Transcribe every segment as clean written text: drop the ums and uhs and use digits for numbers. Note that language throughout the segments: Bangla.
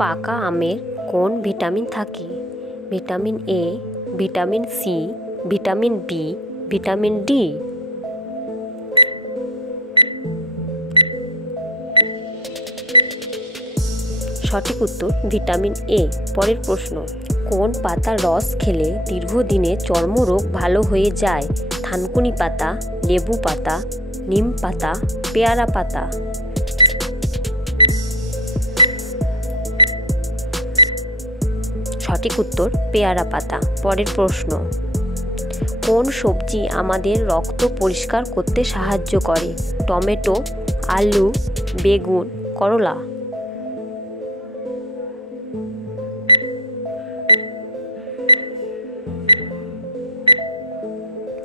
পাকা আমের কোন ভিটামিন থাকে? Vitamin A, vitamin C, vitamin B, vitamin D. সঠিক উত্তর ভিটামিন এ। পরের প্রশ্ন, কোন পাতার রস খেলে দীর্ঘদিনে চর্মরোগ ভালো হয়ে যায়? থানকুনি পাতা, লেবু পাতা, নিম পাতা, পেয়ারা পাতা। সঠিক উত্তর পেয়ারা পাতা। পরের প্রশ্ন, কোন সবজি আমাদের রক্ত পরিষ্কার করতে সাহায্য করে? টমেটো, আলু, বেগুন, করলা।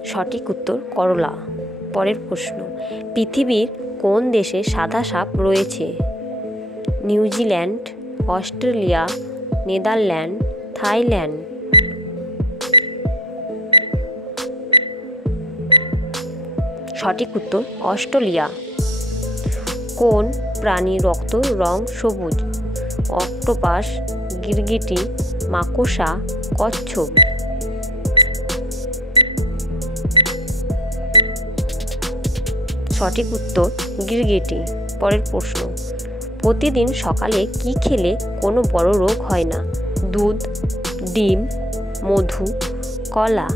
সঠিক উত্তর করলা। পরের প্রশ্ন, পৃথিবীর কোন দেশে সাদা সাপ রয়েছে? New Zealand, Australia, Netherland, Thailand. সঠিক উত্তর অস্ট্রেলিয়া। কোন প্রাণীর রক্ত রং সবুজ? অক্টোপাস, গিরগিটি, মাকড়সা, কচ্ছপ। সঠিক উত্তর গিরগিটি। পরের প্রশ্ন, প্রতিদিন সকালে কি খেলে কোনো বড় রোগ হয় না? দুধ, ডিম, মধু, কলা।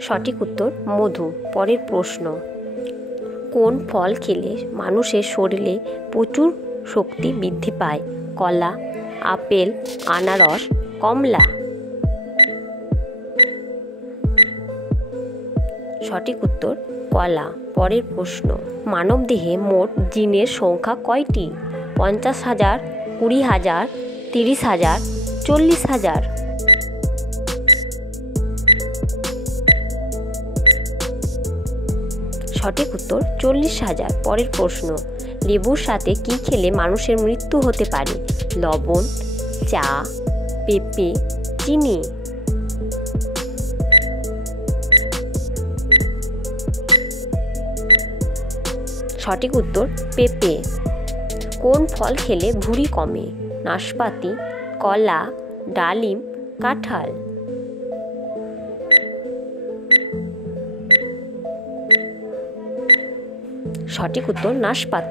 সঠিক উত্তর মধু। পরের প্রশ্ন, কোন ফল খেলে মানুষের শরীরে প্রচুর শক্তি বৃদ্ধি পায়? কলা, আপেল, আনারস, কমলা। সঠিক উত্তর কলা। পরের প্রশ্ন, মানবদেহে মোট জিনের সংখ্যা কয়টি? 50,000, 20,000, 30,000, 40,000। সঠিক উত্তর 40,000। পরের প্রশ্ন, লেবুর সাথে কি খেলে মানুষের মৃত্যু হতে পারে? লবণ, চা, পেঁপে, চিনি। সঠিক উত্তর পেঁপে। কোন ফল খেলে ভুঁড়ি কমে? নাশপাতি, কলা, ডালিম, কাঁঠাল। সঠিক উত্তর নাশপাতি।